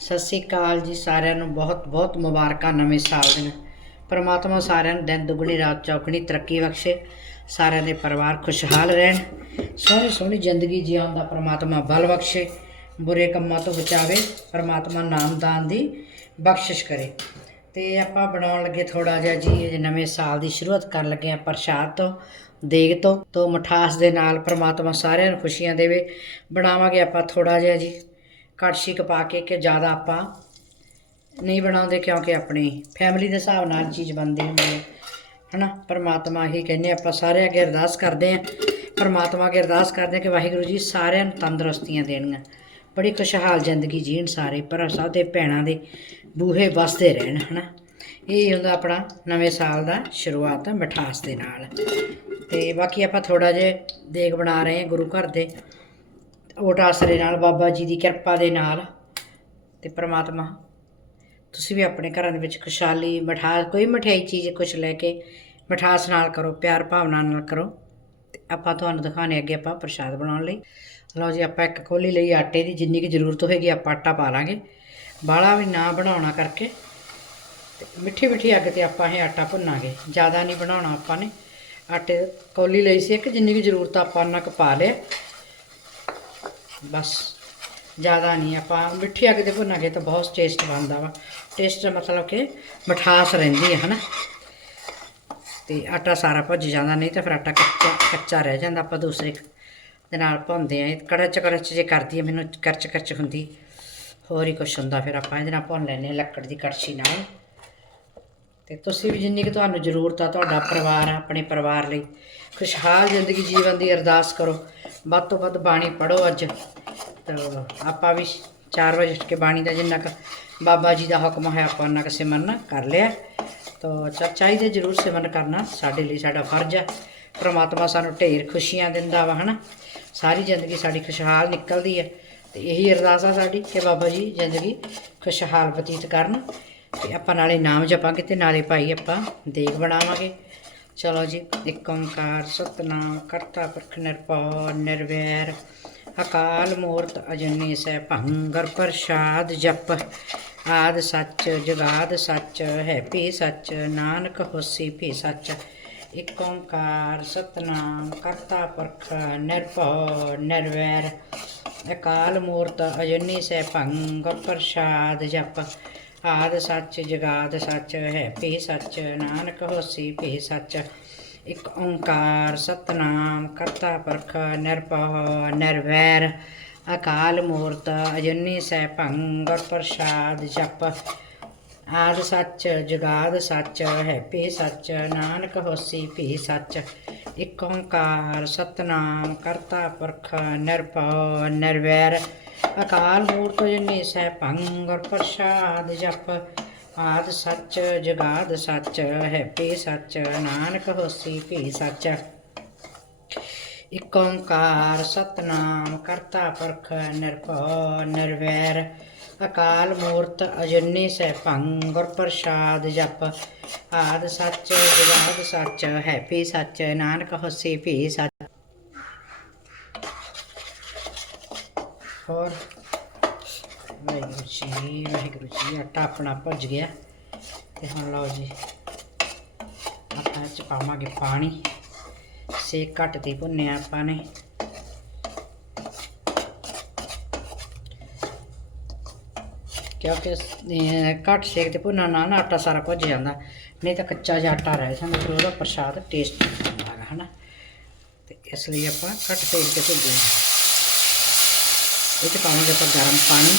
ਸਤਿ ਸ੍ਰੀ ਅਕਾਲ ਜੀ ਸਾਰਿਆਂ ਨੂੰ, ਬਹੁਤ ਬਹੁਤ ਮੁਬਾਰਕਾਂ ਨਵੇਂ ਸਾਲ ਦੀਆਂ। ਪਰਮਾਤਮਾ ਸਾਰਿਆਂ ਨੂੰ ਦਿਨ ਦੁਗਣੀ, ਰਾਤ ਚੌਗਣੀ ਤਰੱਕੀ ਬਖਸ਼ੇ, ਸਾਰਿਆਂ ਦੇ ਪਰਿਵਾਰ ਖੁਸ਼ਹਾਲ ਰਹਿਣ, ਸੋਹਣੀ ਸੋਹਣੀ ਜ਼ਿੰਦਗੀ ਜਿਉਣ ਦਾ ਪਰਮਾਤਮਾ ਬਲ ਬਖਸ਼ੇ, ਬੁਰੇ ਕੰਮਾਂ ਤੋਂ ਬਚਾਵੇ, ਪਰਮਾਤਮਾ ਨਾਮਦਾਨ ਦੀ ਬਖਸ਼ਿਸ਼ ਕਰੇ। ਤੇ ਆਪਾਂ ਬਣਾਉਣ ਲੱਗੇ ਥੋੜਾ ਜਿਹਾ ਜੀ ਨਵੇਂ ਸਾਲ ਦੀ ਸ਼ੁਰੂਆਤ ਕਰਨ ਲੱਗੇ ਆ ਪ੍ਰਸ਼ਾਦ ਤੋਂ, ਦੇਗ ਤੋਂ ਤੋਂ ਮਠਾਸ ਦੇ ਨਾਲ ਪ੍ਰਮਾਤਮਾ ਸਾਰਿਆਂ ਨੂੰ ਖੁਸ਼ੀਆਂ ਦੇਵੇ। ਬਣਾਵਾਂਗੇ ਆਪਾਂ ਥੋੜਾ ਜਿਹਾ ਜੀ। ਕੜਛੀ ਕਪਾ ਕੇ ਕਿ ਜ਼ਿਆਦਾ ਆਪਾਂ ਨਹੀਂ ਬਣਾਉਂਦੇ ਕਿਉਂਕਿ ਆਪਣੀ ਫੈਮਿਲੀ ਦੇ ਹਿਸਾਬ ਨਾਲ ਚੀਜ਼ ਬਣਦੀ ਹੁੰਦੀ ਹੈ। ਹਨਾ? ਪਰਮਾਤਮਾ ਹੀ ਕਹਿੰਦੇ ਆਪਾਂ ਸਾਰੇ ਅੱਗੇ ਅਰਦਾਸ ਕਰਦੇ ਆਂ ਪਰਮਾਤਮਾ ਅੱਗੇ ਅਰਦਾਸ ਕਰਦੇ ਆਂ ਕਿ ਵਾਹਿਗੁਰੂ ਜੀ ਸਾਰਿਆਂ ਨੂੰ ਤੰਦਰੁਸਤੀਆਂ ਦੇਣੀਆਂ। ਬੜੀ ਖੁਸ਼ਹਾਲ ਜ਼ਿੰਦਗੀ ਜੀਣ ਸਾਰੇ ਪਰ ਸਭ ਦੇ ਭੈਣਾਂ ਦੇ ਬੂਹੇ ਵਸਦੇ ਰਹਿਣ, ਹਨਾ? ਇਹ ਹੁੰਦਾ ਆਪਣਾ ਨਵੇਂ ਸਾਲ ਦਾ ਸ਼ੁਰੂਆਤ ਮਿਠਾਸ ਦੇ ਨਾਲ। ਤੇ ਬਾਕੀ ਆਪਾਂ ਥੋੜਾ ਜਿਹਾ ਦੇਗ ਬਣਾ ਰਹੇ ਹਾਂ ਗੁਰੂ ਘਰ ਦੇ। ਓਟ ਆਸਰੇ ਨਾਲ, ਬਾਬਾ ਜੀ ਦੀ ਕਿਰਪਾ ਦੇ ਨਾਲ ਤੇ ਪ੍ਰਮਾਤਮਾ, ਤੁਸੀਂ ਵੀ ਆਪਣੇ ਘਰਾਂ ਦੇ ਵਿੱਚ ਖੁਸ਼ਹਾਲੀ ਮਠਾਸ ਕੋਈ ਮਠਿਆਈ ਚੀਜ਼ ਕੁਝ ਲੈ ਕੇ ਮਠਾਸ ਨਾਲ ਕਰੋ, ਪਿਆਰ ਭਾਵਨਾ ਨਾਲ ਕਰੋ ਤੇ ਆਪਾਂ ਤੁਹਾਨੂੰ ਦਿਖਾਣੇ ਅੱਗੇ ਆਪਾਂ ਪ੍ਰਸ਼ਾਦ ਬਣਾਉਣ ਲਈ। ਲਓ ਜੀ, ਆਪਾਂ ਇੱਕ ਕੋਲੀ ਲਈ ਆਟੇ ਦੀ, ਜਿੰਨੀ ਕੁ ਜ਼ਰੂਰਤ ਹੋਏਗੀ ਆਪਾਂ ਆਟਾ ਪਾ ਲਾਂਗੇ। ਬਾਹਲਾ ਵੀ ਨਾ ਬਣਾਉਣਾ ਕਰਕੇ ਤੇ ਮਿੱਠੀ ਮਿੱਠੀ ਅੱਗ ਤੇ ਆਪਾਂ ਇਹ ਆਟਾ ਭੁੰਨਾਂਗੇ। ਜ਼ਿਆਦਾ ਨਹੀਂ ਬਣਾਉਣਾ ਆਪਾਂ ਨੇ। ਆਟੇ ਕੋਲੀ ਲਈ ਸੀ ਇੱਕ, ਜਿੰਨੀ ਕੁ ਜ਼ਰੂਰਤ ਆਪਾਂ ਉਹਨਾਂ ਕੁ ਪਾ ਲਿਆ। ਬਸ, ਜ਼ਿਆਦਾ ਨਹੀਂ, ਆਪਾਂ ਮਿੱਠੀ ਅੱਗ ਤੇ ਭੁੰਨਾਂਗੇ ਤਾਂ ਬਹੁਤ ਟੇਸਟ ਬਣਦਾ ਵਾ। ਟੇਸਟ ਮਤਲਬ ਕਿ ਮਠਾਸ ਰਹਿੰਦੀ ਹੈ ਹਨਾ? ਤੇ ਆਟਾ ਸਾਰਾ ਭੁੱਜ ਜਾਂਦਾ, ਨਹੀਂ ਤਾਂ ਫਿਰ ਆਟਾ ਕੱਚਾ ਕੱਚਾ ਰਹਿ ਜਾਂਦਾ ਆਪਾਂ ਦੂਸਰੇ ਦੇ ਨਾਲ ਭੁੰਨਦੇ ਆ। ਇਹ ਕੜਚ ਕੜਚ ਜੇ ਕਰਦੀ ਹੈ ਮੈਨੂੰ ਕਰਚ ਕਰਚ ਹੁੰਦੀ। ਹੋਰ ਹੀ ਕੁਛ ਹੁੰਦਾ, ਫਿਰ ਆਪਾਂ ਇਹਦੇ ਨਾਲ ਭੁੰਨ ਲੈਂਦੇ ਹਾਂ ਲੱਕੜ ਦੀ ਕੜਛੀ ਨਾਲ। ਤੇ ਤੁਸੀਂ ਵੀ ਜਿੰਨੀ ਕਿ ਤੁਹਾਨੂੰ ਜ਼ਰੂਰਤ ਆ, ਤੁਹਾਡਾ ਪਰਿਵਾਰ ਆ, ਆਪਣੇ ਪਰਿਵਾਰ ਲਈ ਖੁਸ਼ਹਾਲ ਜ਼ਿੰਦਗੀ ਜੀਵਨ ਦੀ ਅਰਦਾਸ ਕਰੋ। ਵੱਧ ਤੋਂ ਵੱਧ ਬਾਣੀ ਪੜੋ ਅੱਜ। ਤਾਂ ਆਪਾਂ ਵੀ 4 ਵਜੇ ਉੱਠ ਕੇ ਬਾਣੀ ਦਾ ਜਿੰਨਾ ਕੁ ਬਾਬਾ ਜੀ ਦਾ ਹੁਕਮ ਹੈ, ਆਪਾਂ ਉਹਨਾਂ ਕੁ ਸਿਮਰਨ ਕਰ ਲਿਆ। ਤਾਂ ਚਾ- ਚਾਹੀਦਾ ਜ਼ਰੂਰ ਸਿਮਰਨ ਕਰਨਾ, ਸਾਡੇ ਲਈ ਸਾਡਾ ਫਰਜ਼ ਹੈ। ਪ੍ਰਮਾਤਮਾ ਸਾਨੂੰ ਢੇਰ ਖੁਸ਼ੀਆਂ ਦਿੰਦਾ ਵਾ, ਹਨਾ? ਸਾਰੀ ਜ਼ਿੰਦਗੀ ਸਾਡੀ ਖੁਸ਼ਹਾਲ ਨਿਕਲਦੀ ਹੈ। ਤੇ ਇਹੀ ਅਰਦਾਸ ਆ ਸਾਡੀ ਕਿ ਬਾਬਾ ਜੀ ਜ਼ਿੰਦਗੀ ਖੁਸ਼ਹਾਲ ਬਤੀਤ ਕਰਨ ਤੇ ਆਪਾਂ ਨਾਲੇ ਨਾਮ ਜਪਾਂਗੇ ਤੇ ਨਾਲੇ ਭਾਈ ਆਪਾਂ ਦੇਗ ਬਣਾਵਾਂਗੇ। ਚਲੋ ਜੀ ਇੱਕ ਓੰਕਾਰ ਸਤਨਾਮ, ਕਰਤਾ ਪੁਰਖ ਨਿਰਭਉ, ਨਿਰਵੈਰ, ਅਕਾਲ ਮੂਰਤ ਅਜੂਨੀ ਸੈਭੰ ਭੰਗਰ ਪ੍ਰਸਾਦ ਜਪ, ਆਦ ਸੱਚ, ਜੁਗਾਦ ਸੱਚ ਹੈ ਭੀ ਸੱਚ, ਨਾਨਕ ਹੋਸੀ ਭੀ ਸੱਚ। ਇੱਕ ਓੰਕਾਰ ਸਤਨਾਮ, ਕਰਤਾ ਪੁਰਖ ਨਿਰਭਉ, ਨਿਰਵੈਰ, ਅਕਾਲ ਮੂਰਤ ਅਜੂਨੀ ਸੈਭੰ ਭੰਗਰ ਪ੍ਰਸਾਦ ਜਪ ਆਦ ਸੱਚ ਜਗਾਦ ਸੱਚ ਹੈ, ਭੀ ਸੱਚ ਨਾਨਕ ਹੋਸੀ, ਭੀ ਸੱਚ ਇਕ ਓੰਕਾਰ ਸਤਨਾਮ, ਕਰਤਾ ਪੁਰਖ ਨਿਰਭਉ, ਨਿਰਵੈਰ, ਅਕਾਲ ਮੂਰਤ, ਅਜੁਨੀ ਸੈਭੰ ਗੁਰ ਪ੍ਰਸਾਦ ਜਪ। ਆਦ ਸੱਚ ਜਗਾਦ ਸੱਚ ਹੈ, ਭੀ ਸੱਚ ਨਾਨਕ ਹੋਸੀ, ਭੀ ਸੱਚ ਇਕ ਓੰਕਾਰ ਸਤਨਾਮ, ਕਰਤਾ ਪੁਰਖ ਨਿਰਭਉ, ਨਿਰਵੈਰ ਅਕਾਲ ਮੂਰਤ ਜਨੀ ਸੈਭੰ ਗੁਰ ਪ੍ਰਸਾਦ ਜਪ, ਆਦ ਸੱਚ, ਜਗਾਦ ਸੱਚ, ਹੈਪੀ ਸੱਚ, ਨਾਨਕ ਹੋਸੀ ਭੀ ਸੱਚ। ਇਕ ਓੰਕਾਰ ਸਤਨਾਮ ਕਰਤਾ ਪੁਰਖ ਨਿਰਭਉ ਨਿਰਵੈਰ, ਅਕਾਲ ਮੂਰਤ ਅਜੂਨੀ ਸੈਭੰ ਗੁਰ ਪ੍ਰਸਾਦ ਜਪ, ਆਦ ਸੱਚ, ਜਗਾਦ ਸੱਚ, ਹੈਪੀ ਸੱਚ, ਨਾਨਕ ਹੋਸੀ ਭੀ ਸੱਚ। ਹੋਰ? ਵਾਹਿਗੁਰੂ ਜੀ ਵਾਹਿਗੁਰੂ ਜੀ, ਆਟਾ ਆਪਣਾ ਭੱਜ ਗਿਆ। ਤੇ ਹੁਣ ਲਓ ਜੀ ਆਪਾਂ 'ਚ ਪਾਵਾਂਗੇ ਪਾਣੀ। ਸੇਕ ਘੱਟ ਤੇ ਭੁੰਨਿਆ ਆਪਾਂ ਨੇ। ਕਿਉਂਕਿ ਘੱਟ ਸੇਕ ਤੇ ਭੁੰਨਣਾ ਨਾਲ ਨਾ ਆਟਾ ਸਾਰਾ ਭੁੱਜ ਜਾਂਦਾ। ਨਹੀਂ ਤਾਂ ਕੱਚਾ ਜਿਹਾ ਆਟਾ ਰਹਿ ਜਾਂਦਾ, ਫਿਰ ਉਹਦਾ ਪ੍ਰਸ਼ਾਦ ਟੇਸਟ ਨਹੀਂ ਹੁੰਦਾ ਹੈ ਹਨਾ। ਤੇ ਇਸ ਲਈ ਆਪਾਂ ਘੱਟ ਸੇਕ ਤੇ ਭੁੰਨਦੇ ਹਾਂ ਇਹ 'ਚ ਪਾਵਾਂਗੇ ਆਪਾਂ ਗਰਮ ਪਾਣੀ।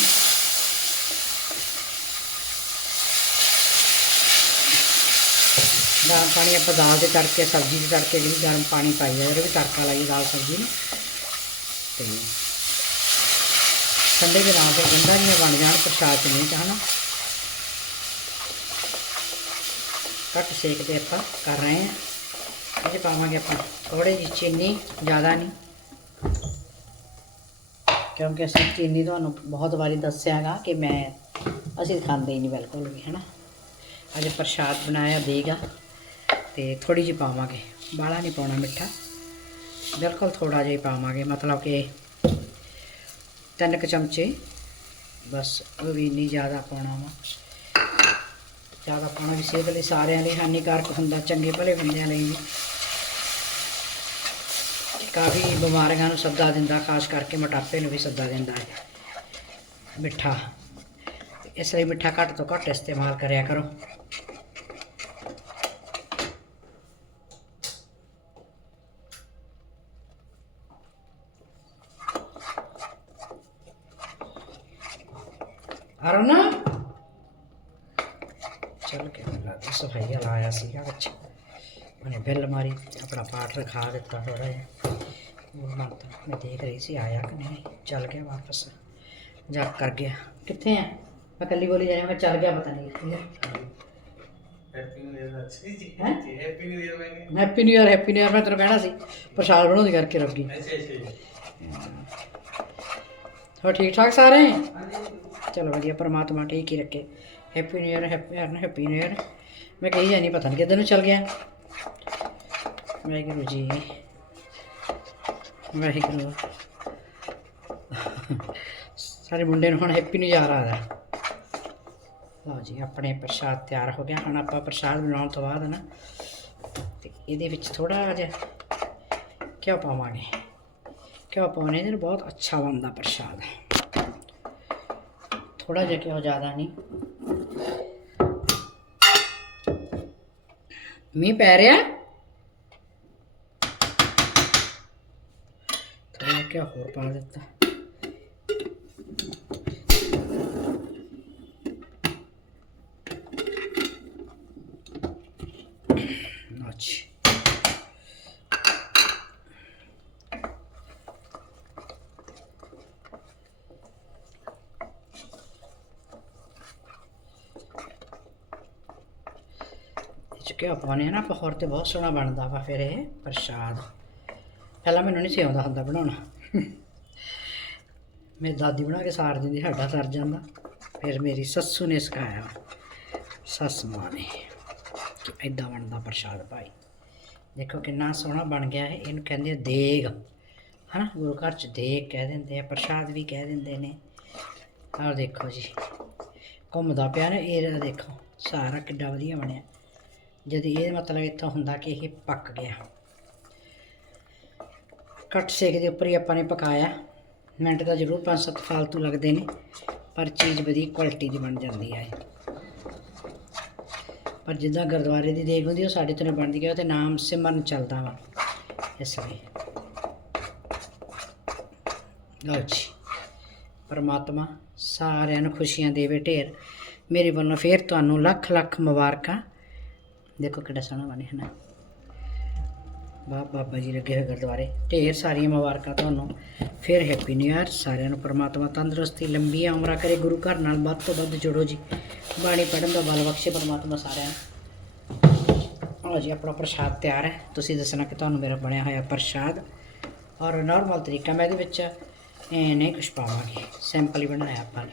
ਗਰਮ ਪਾਣੀ ਆਪਾਂ ਦਾਲ ਦੇ ਤੜਕੇ, ਸਬਜ਼ੀ ਦੇ ਤੜਕੇ ਜਿਹੜੀ ਗਰਮ ਪਾਣੀ ਪਾਈ ਜਾਂਦਾ ਜਿਹੜਾ ਵੀ ਤੜਕਾ ਲਾਈਏ ਦਾਲ, ਸਬਜ਼ੀ ਨੂੰ। ਤੇ ਠੰਡੇ ਦੇ ਨਾਲ ਫਿਰ ਗੰਢਾ ਨਹੀਂ ਬਣ ਜਾਣ, ਪ੍ਰਸ਼ਾਦ ਚ ਨਹੀਂ ਤਾਂ ਘੱਟ ਸੇਕ ਤੇ ਆਪਾਂ ਕਰ ਰਹੇ ਹਾਂ। ਇਹ 'ਚ ਪਾਵਾਂਗੇ ਆਪਾਂ ਥੋੜੀ ਜਿਹੀ ਚੀਨੀ, ਜ਼ਿਆਦਾ ਨਹੀਂ। ਕਿਉਂਕਿ ਅਸੀਂ ਚੀਨੀ ਤੁਹਾਨੂੰ ਬਹੁਤ ਵਾਰੀ ਦੱਸਿਆਗਾ ਕਿ ਮੈਂ ਅਸੀਂ ਖਾਂਦੇ ਹੀ ਨਹੀਂ ਬਿਲਕੁਲ ਵੀ ਹੈ ਨਾ ਅੱਜ ਪ੍ਰਸ਼ਾਦ ਬਣਾਇਆ ਦੇਗਾ ਤੇ ਥੋੜੀ ਜਿਹੀ ਪਾਵਾਂਗੇ। ਬਾਹਲਾ ਨਹੀਂ ਪਾਉਣਾ ਮਿੱਠਾ। ਬਿਲਕੁਲ ਥੋੜਾ ਜਿਹਾ ਹੀ ਪਾਵਾਂਗੇ, ਮਤਲਬ ਕਿ ਤਿੰਨ ਕੁ ਚਮਚੇ। ਬਸ ਉਹ ਵੀ ਨਹੀਂ ਜ਼ਿਆਦਾ ਪਾਉਣਾ ਵਾ। ਜ਼ਿਆਦਾ ਪਾਉਣਾ ਵੀ ਸਿਹਤ ਲਈ ਸਾਰਿਆਂ ਲਈ ਹਾਨੀਕਾਰਕ ਹੁੰਦਾ, ਚੰਗੇ ਭਲੇ ਬੰਦਿਆਂ ਲਈ ਵੀ। ਕਾਫੀ ਬਿਮਾਰੀਆਂ ਨੂੰ ਸੱਦਾ ਦਿੰਦਾ, ਖਾਸ ਕਰਕੇ ਮੋਟਾਪੇ ਨੂੰ ਵੀ ਸੱਦਾ ਦਿੰਦਾ ਹੈ। ਮਿੱਠਾ। ਇਸ ਲਈ ਮਿੱਠਾ ਘੱਟ ਤੋਂ ਘੱਟ ਇਸਤੇਮਾਲ ਕਰਿਆ ਕਰੋ। ਅਰੁਣ? ਚੱਲ ਕੇ ਲੱਗਾ ਸਫ਼ਾਈ ਲਾਇਆ ਸੀਗਾ ਵਿੱਚ। ਉਹਨੇ ਬੈਲ ਮਾਰੀ, ਆਪਣਾ ਪਾਠ ਰਖਾ ਦਿੱਤਾ ਥੋੜਾ ਜਿਹਾ। ਮੰਤ ਮੈਂ ਦੇਖ ਰਹੀ ਸੀ ਆਇਆ ਕਿ ਨਹੀਂ ਚੱਲ ਗਿਆ ਵਾਪਸ। ਜਾ ਕਰ ਗਿਆ। ਕਿੱਥੇ ਆ? ਮੈਂ ਕੱਲੀ ਬੋਲੀ ਜਾਣੀ ਮੈਂ ਚੱਲ ਗਿਆ ਪਤਾ ਨਹੀਂ ਕਿੱਥੇ ਹੈਪੀ ਨਿਊ ਇਅਰ ਅੱਛੀ ਜੀ। ਹੈਂ? ਹੈਪੀ ਨਿਊ ਇਅਰ ਮੈਂ happy new year happy new year ਮੈਂ ਤੈਨੂੰ ਕਹਿਣਾ ਸੀ ਪ੍ਰਸ਼ਾਦ ਬਣਾਉਂਦੀ ਕਰਕੇ ਰੱਖੀ ਅੱਛਾ ਅੱਛਾ ਹੋ ਠੀਕ ਠਾਕ ਸਾਰੇ? ਚਲੋ ਵਧੀਆ ਪਰਮਾਤਮਾ ਠੀਕ ਹੀ ਰੱਖੇ। Happy new year happy year happy new year ਮੈਂ ਕਹੀ ਜਾਨੀ ਪਤਾ ਨਹੀਂ ਕਿੱਧਰ ਨੂੰ ਚੱਲ ਗਿਆ। ਵਾਹਿਗੁਰੂ ਜੀ। ਵਾਹਿਗੁਰੂ। ਸਾਰੇ ਮੁੰਡੇ ਨੂੰ ਹੁਣ ਹੈਪੀ ਨਿਊ ਇਅਰ ਆਦਾ ਲਓ ਜੀ, ਆਪਣੇ ਪ੍ਰਸ਼ਾਦ ਤਿਆਰ ਹੋ ਗਿਆ। ਹੁਣ ਆਪਾਂ ਪ੍ਰਸ਼ਾਦ ਬਣਾਉਣ ਤੋਂ ਬਾਅਦ ਨਾ, ਤੇ ਇਹਦੇ ਵਿੱਚ ਥੋੜਾ ਜਿਹਾ ਘਿਓ ਪਾਵਾਂਗੇ। ਘਿਓ ਪਾਉਣੇ ਇਹਦੇ ਨਾਲ ਬਹੁਤ ਅੱਛਾ ਬਣਦਾ ਪ੍ਰਸ਼ਾਦ। ਥੋੜਾ ਜਿਹਾ ਘਿਓ ਜ਼ਿਆਦਾ ਨਹੀਂ। ਮੀਂਹ ਪੈ ਰਿਹਾ? ਥੋੜਾ ਜਿਹਾ ਘਿਓ ਹੋਰ ਪਾ ਦਿੱਤਾ ਅੱਛਾ ਇਹ 'ਚ ਘਿਓ ਪਾਉਣੇ ਆ ਨਾ ਆਪਾਂ ਹੋਰ ਤੇ ਬਹੁਤ ਸੋਹਣਾ ਬਣਦਾ ਵਾ ਫਿਰ ਇਹ ਪ੍ਰਸ਼ਾਦ ਪਹਿਲਾਂ ਮੈਨੂੰ ਨਹੀਂ ਸੀ ਆਉਂਦਾ ਹੁੰਦਾ ਬਣਾਉਣਾ ਮੇਰੀ ਦਾਦੀ ਬਣਾ ਕੇ ਸਾਰ ਦਿੰਦੀ, ਸਾਡਾ ਸਰ ਜਾਂਦਾ। ਫਿਰ ਮੇਰੀ ਸੱਸੂ ਨੇ ਸਿਖਾਇਆ, ਸੱਸ ਮਾਂ ਨੇ ਕਿ ਐਦਾਂ ਬਣਦਾ ਪ੍ਰਸ਼ਾਦ ਭਾਈ। ਦੇਖੋ ਕਿੰਨਾ ਸੋਹਣਾ ਬਣ ਗਿਆ ਹੈ ਇਹਨੂੰ ਕਹਿੰਦੇ ਆ ਦੇਗ। ਹਨਾ, ਗੁਰੂ ਘਰ ਚ ਦੇਗ ਕਹਿ ਦਿੰਦੇ ਆ, ਪ੍ਰਸ਼ਾਦ ਵੀ ਕਹਿ ਦਿੰਦੇ ਨੇ। ਆਹ ਦੇਖੋ ਜੀ, ਘੁੰਮਦਾ ਪਿਆ ਨਾ ਇਹ ਦੇਖੋ, ਸਾਰਾ ਕਿੱਡਾ ਵਧੀਆ ਬਣਿਆ। ਜਦ ਇਹ ਮਤਲਬ ਇੱਥੋਂ ਹੁੰਦਾ ਕਿ ਇਹ ਪੱਕ ਗਿਆ। ਕੱਟ ਸੇਕ ਦੇ ਉੱਪਰ ਹੀ ਆਪਾਂ ਨੇ ਪਕਾਇਆ। ਮਿੰਟ ਤਾਂ ਜ਼ਰੂਰ 5-7 ਫਾਲਤੂ ਲੱਗਦੇ ਨੇ, ਪਰ ਚੀਜ਼ ਵਧੀਆ ਕੁਆਲਿਟੀ ਦੀ ਬਣ ਜਾਂਦੀ ਹੈ ਪਰ ਜਿੱਦਾਂ ਗੁਰਦੁਆਰੇ ਦੀ ਦੇਗ ਹੁੰਦੀ ਉਹ ਸਾਡੇ ਤੋਂ ਬਣਦੀ ਹੈ ਉਹ ਤੇ ਨਾਮ ਸਿਮਰਨ ਚੱਲਦਾ ਵਾ, ਇਸ ਲਈ। ਲਓ ਜੀ, ਪਰਮਾਤਮਾ ਸਾਰਿਆਂ ਨੂੰ ਖੁਸ਼ੀਆਂ ਦੇਵੇ ਢੇਰ। ਮੇਰੇ ਵੱਲੋਂ ਫੇਰ ਤੁਹਾਨੂੰ ਲੱਖ ਲੱਖ ਮੁਬਾਰਕਾਂ। ਦੇਖੋ ਕਿੱਡਾ ਸੋਹਣਾ ਹੈ ਨਾ। ਬਾ ਬਾਬਾ ਜੀ ਲੱਗੇ ਹੋਏ ਗੁਰਦੁਆਰੇ। ਢੇਰ ਸਾਰੀਆਂ ਮੁਬਾਰਕਾਂ ਤੁਹਾਨੂੰ। ਫਿਰ ਹੈਪੀ ਨਿਊ ਇਅਰ ਸਾਰਿਆਂ ਨੂੰ ਪਰਮਾਤਮਾ ਤੰਦਰੁਸਤੀ, ਲੰਬੀਆਂ ਉਮਰਾਂ ਕਰੇ ਗੁਰੂ ਘਰ ਨਾਲ ਵੱਧ ਤੋਂ ਵੱਧ ਜੁੜੋ ਜੀ। ਬਾਣੀ ਪੜਨ ਦਾ ਬਲ ਬਖਸ਼ੇ ਪਰਮਾਤਮਾ ਸਾਰਿਆਂ ਨੂੰ। ਲਓ ਜੀ, ਆਪਣਾ ਪ੍ਰਸ਼ਾਦ ਤਿਆਰ ਹੈ। ਤੁਸੀਂ ਦੱਸਣਾ ਕਿ ਤੁਹਾਨੂੰ ਮੇਰਾ ਬਣਿਆ ਹੋਇਆ ਪ੍ਰਸ਼ਾਦ। ਔਰ ਨਾਰਮਲ ਤਰੀਕਾ ਮੈਂ ਇਹਦੇ ਵਿੱਚ ਇਹ ਨਹੀਂ ਕੁਛ ਪਾਵਾਂਗੇ। ਸਿੰਪਲ ਹੀ ਬਣਾਇਆ ਆਪਾਂ ਨੇ।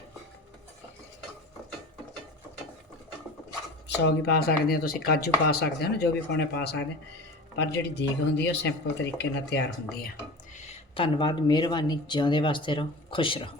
ਸੌ ਪਾ ਸਕਦੇ ਹੋ ਤੁਸੀਂ, ਕਾਜੂ ਪਾ ਸਕਦੇ ਹੋ ਨਾ, ਜੋ ਵੀ ਪਾਉਣੇ ਪਾ ਸਕਦੇ ਹੋ। ਪਰ ਜਿਹੜੀ ਦੇਗ ਹੁੰਦੀ ਹੈ ਉਹ ਸਿੰਪਲ ਤਰੀਕੇ ਨਾਲ ਤਿਆਰ ਹੁੰਦੀ ਹੈ ਧੰਨਵਾਦ, ਮਿਹਰਬਾਨੀ, ਜਿਉਂਦੇ ਵਾਸਤੇ ਰਹੋ, ਖੁਸ਼ ਰਹੋ।